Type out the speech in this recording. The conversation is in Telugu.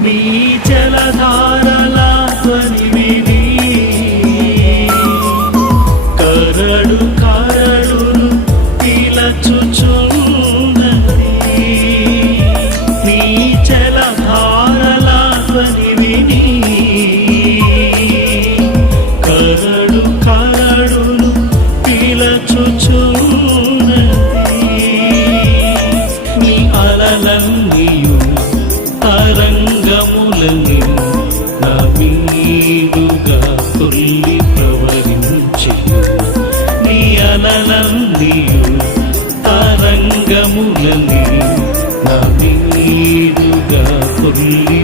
నీ జలధారల ధ్వని విని కరడు కరడును పిలచుచున్నది. నీ జలధారల ధ్వని విని కరడు కరడును పిలచుచున్నది. నీ అలలన్నీయు తరంగములని నా మీదుగా తుల్లి ప్రవహించెను. నీ అలలన్నీయు తరంగములని నా మీదుగా తుల్లి